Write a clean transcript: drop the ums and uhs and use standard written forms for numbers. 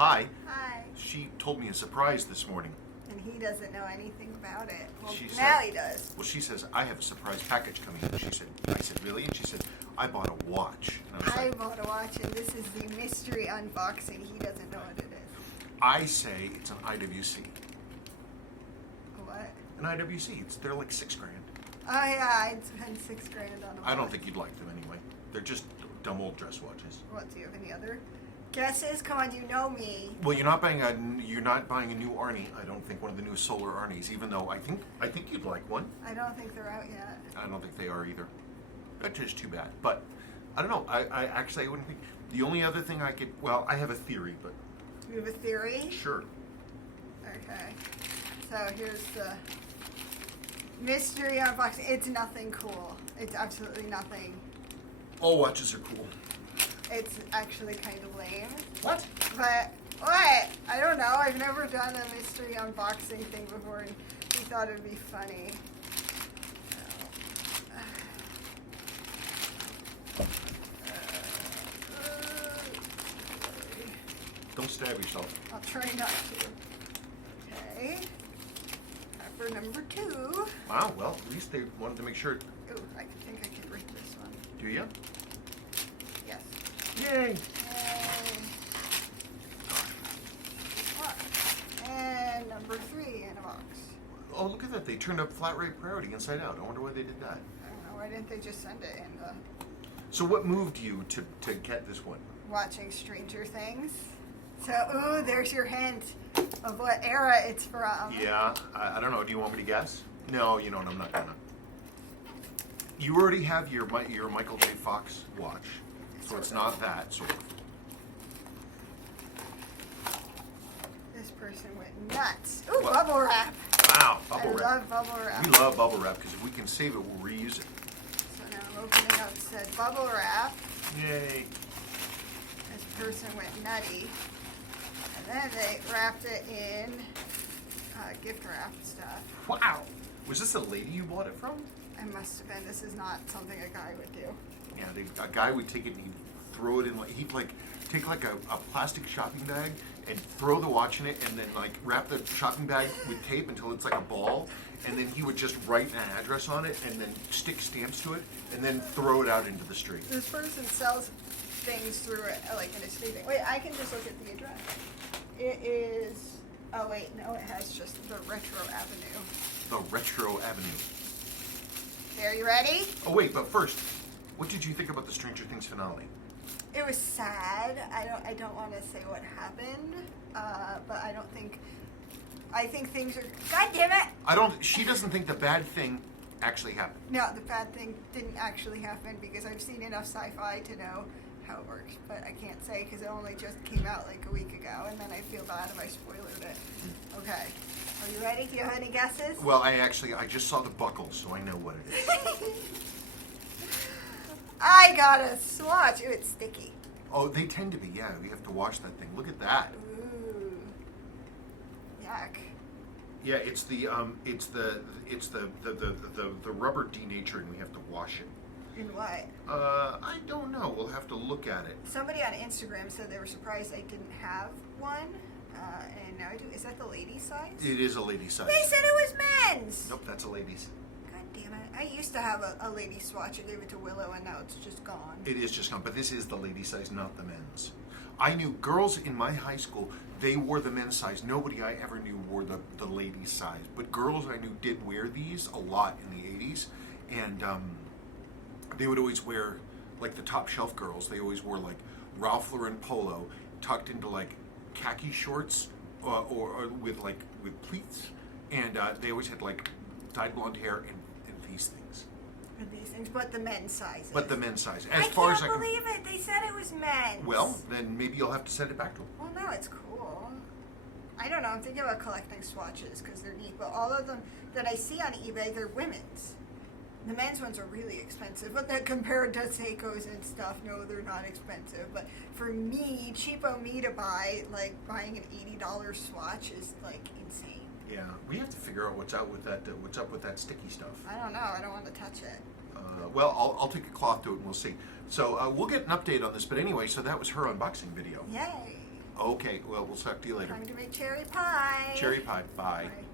Hi. Hi. She told me a surprise this morning. And he doesn't know anything about it. Well, She now said- he does. Well, she says, I have a surprise package coming in. I said, really? And she said, I bought a watch. And I was I like, bought a watch, and this is the mystery unboxing. He doesn't know what it is. I say it's an IWC. What? An IWC. They're like $6 grand. Oh yeah, I'd spend $6 grand on a watch. I don't think you'd like them anyway. They're just dumb old dress watches. What, do you have any other guesses? Come on, you know me. Well, you're not buying a new Arnie. I don't think one of the new solar Arnies. Even though I think you'd like one. I don't think they're out yet. I don't think they are either. That's just too bad. But I don't know. I actually wouldn't think. The only other thing I could. Well, I have a theory, but. You have a theory? Sure. Okay. So here's the mystery unboxing. It's nothing cool. It's absolutely nothing. All watches are cool. It's actually kind of lame. What? But what? I don't know. I've never done a mystery unboxing thing before, and we thought it'd be funny. Don't stab yourself. I'll try not to. Okay. Time for number 2. Wow. Well, at least they wanted to make sure. Ooh, I think I can read this one. Do you? Yes. Yay! And number 3 in a box. Oh, look at that. They turned up flat rate priority inside out. I wonder why they did that. I don't know. Why didn't they just send it in the So what moved you to get this one? watching Stranger Things? So, ooh, there's your hint of what era it's from. Yeah, I don't know. Do you want me to guess? No, you don't. I'm not gonna. You already have your Michael J. Fox watch, so it's not that sort of. This person went nuts. Ooh, What? bubble wrap. Wow, bubble I wrap. love bubble wrap. We love bubble wrap because if we can save it, we'll reuse it. So now I'm opening up said bubble wrap. Yay! This person went nutty. And then they wrapped it in gift wrap stuff. Wow. Was this a lady you bought it from? It must have been. This is not something a guy would do. Yeah, a guy would take it and he'd throw it in. He'd take like a plastic shopping bag and throw the watch in it, and then like wrap the shopping bag with tape until it's like a ball, and then he would just write an address on it and then stick stamps to it, and then throw it out into the street. This person sells things through it, like in a statement. Wait, I can just look at the address. It is. Oh wait, no, it has just the Retro Avenue. The Retro Avenue. There, you ready? Oh wait, but first, what did you think about the Stranger Things finale? It was sad. I don't want to say what happened, but I think things are. God damn it! She doesn't think the bad thing actually happened. No, the bad thing didn't actually happen because I've seen enough sci-fi to know how it works, but I can't say because it only just came out like a week ago, and then I feel bad if I spoiled it. Okay, are you ready? Do you have any guesses? Well, I just saw the buckle, so I know what it is. I got a swatch. Ooh, it's sticky. Oh, they tend to be. Yeah, we have to wash that thing. Look at that. Ooh, yuck. Yeah, it's the rubber denaturing. We have to wash it. In what? I don't know. We'll have to look at it. Somebody on Instagram said they were surprised I didn't have one, and now I do. Is that the ladies' size? It is a lady size. They said it was men's. Nope, that's a ladies. God damn it! I used to have a lady swatch. I gave it to Willow, and now it's just gone. It is just gone, but this is the lady size, not the men's. I knew girls in my high school, they wore the men's size. Nobody I ever knew wore the ladies size. But girls I knew did wear these a lot in the 80s. And they would always wear, like the top shelf girls, they always wore like Ralph Lauren polo tucked into like khaki shorts or with pleats. And they always had like dyed blonde hair and these things. These things, but the men's sizes. But the men's size. I can't believe it. They said it was men's. Well, then maybe you'll have to send it back to them. Well, no, it's cool. I don't know. I'm thinking about collecting swatches because they're neat. But all of them that I see on eBay, they're women's. The men's ones are really expensive, but then compared to Seiko's and stuff, no, they're not expensive. But for me, cheapo me to buy, like buying an $80 swatch is like insane. Yeah, we have to figure out what's up with that sticky stuff. I don't know. I don't want to touch it. Well, I'll take a cloth to it and we'll see. So we'll get an update on this. But anyway, so that was her unboxing video. Yay. Okay, well, we'll talk to you later. Time to make cherry pie. Cherry pie. Bye. Bye.